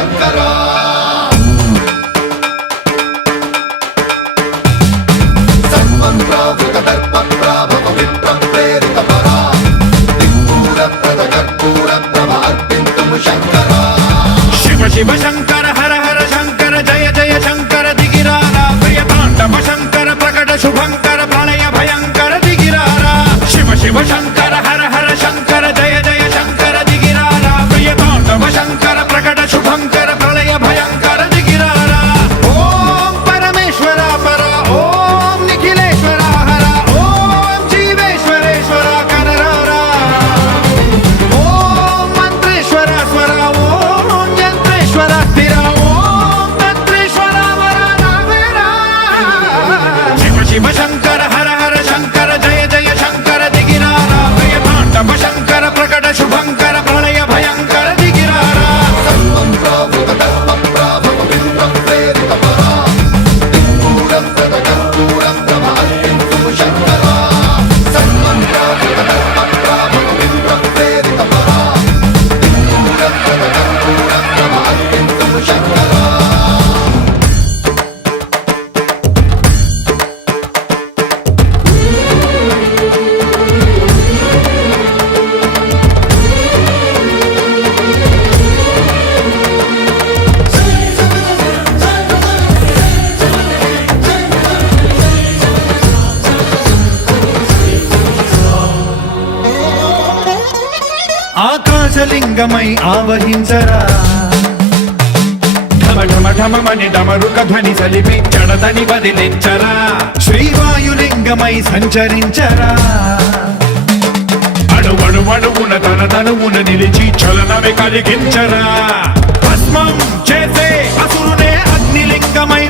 శంకరా సర్వం ప్రావృత దర్ప ప్రాభవ విప్ర ప్రేరిత పరా దిక్పూర ప్రద కర్పూర ప్రభ అర్పింతుము శంకరా శివ శివ శంకర హర హర శంకర జయ జయ శంకర దిగిరారా ప్రియ తాండవ శంకర ప్రకట శుభంకర ప్రళయ భయంకర దిగిరారా శివ శివ శంకర హర హర శంకర జయ జయ శంకర దిగిరారా ప్రియ తాండవ శంకర ప్రకట శుభంకర ప్రళయ భయంకర దిగిరారా ఓం పరమేశ్వర పర ఓం నిఖిలేశ్వర హర ఓం జీవేశ్వరేశ్వర కనరారా ఓం మంత్రేశ్వర స్వర ఓం యంత్రేశ్వర స్థిర ఓం తంత్రేశ్వర వర నావేరా శివ శివ శంకర హర హర శంకర జయ జయ శంకర దిగిరారా ప్రియ తాండవ శంకర ప్రకట శుభంకర ప్రళయ భయంకర దిగిరారా సర్వం ప్రావృత దర్ప ప్రాభవ విప్ర ప్రేరిత పరా దిక్పూర ప్రద కర్పూర ప్రభ అర్పింతుము శంకరా సర్వం ప్రావృత దర్ప ప్రాభవ విప్ర ప్రేరిత పరా దిక్పూర ప్రద కర్పూర ప్రభ అర్పింతుము శంకరా ఆకాశలింగమై ఆవహించరా ఢమ ఢమ ఢమమని డమరుక ధ్వని సలిపి జడదని వదిలించరా శ్రీవాయులింగమై సంచరించరా అణువణువున తన తనువున నిలిచి చలనమే కలిగించరా భస్మం చేసే అసురునే అగ్నిలింగమై